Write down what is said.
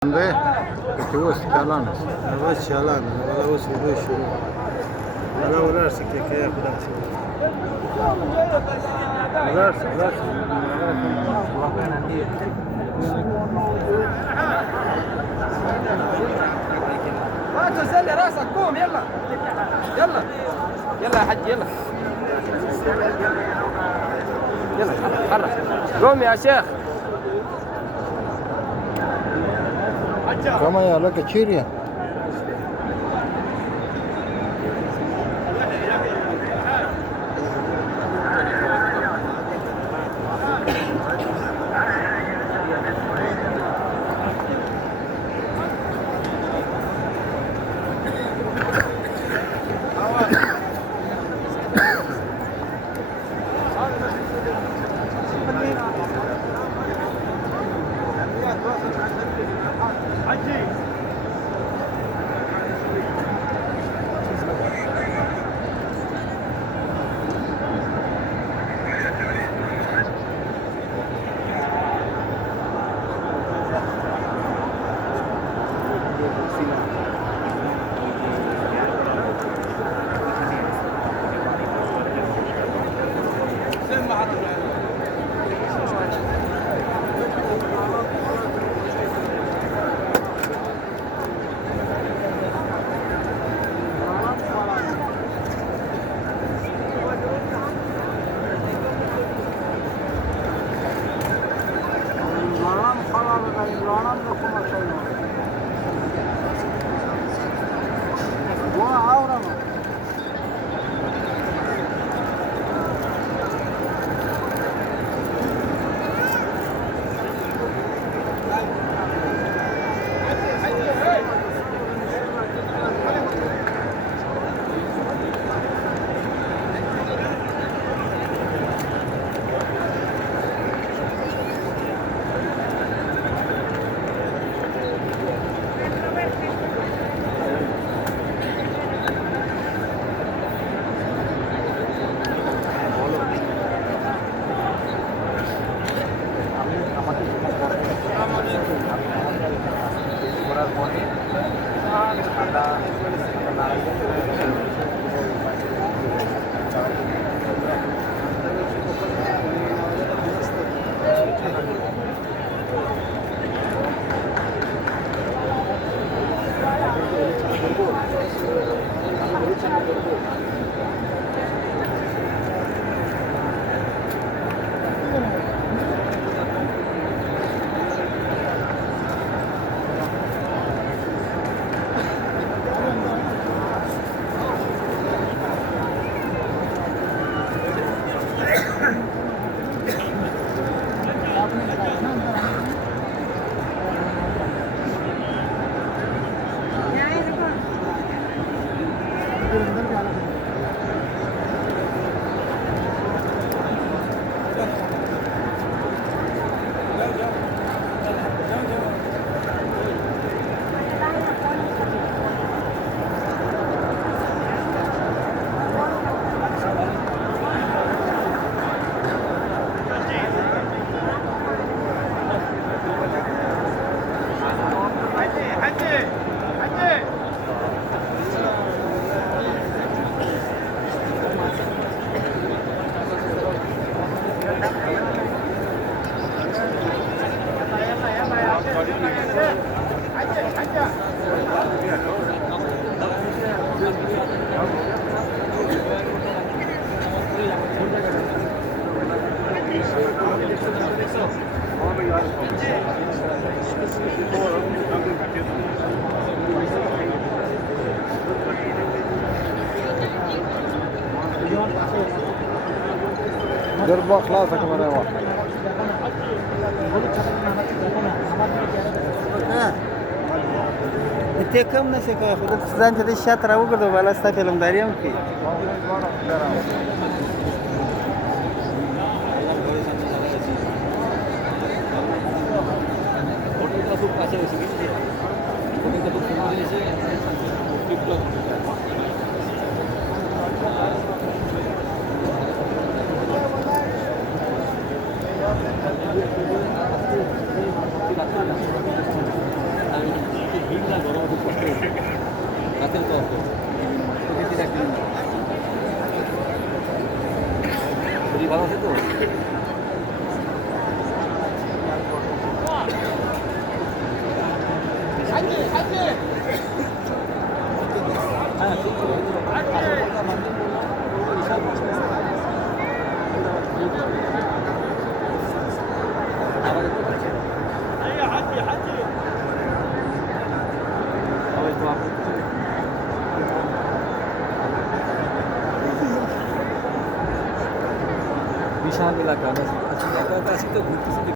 ده چې اوس چالان هغه چالان ولا اوس وګورئ شروع ولا ورسې کې کې خدا شي ورسې هاتوا زل راسك قوم يلا يلا يلا يا حاج يلا يلا حرك قوم يا شيخ کومه یا لکه چیرې دربا خلاصه كمان واحد ته کم نه څه کوي خو ځان ته د شات راوګرځو بالا ستا فلمداري هم کوي রাতের তো অফ ভালো আছে তো বিশাল এলাকা আজকে তো ঘুরতেছি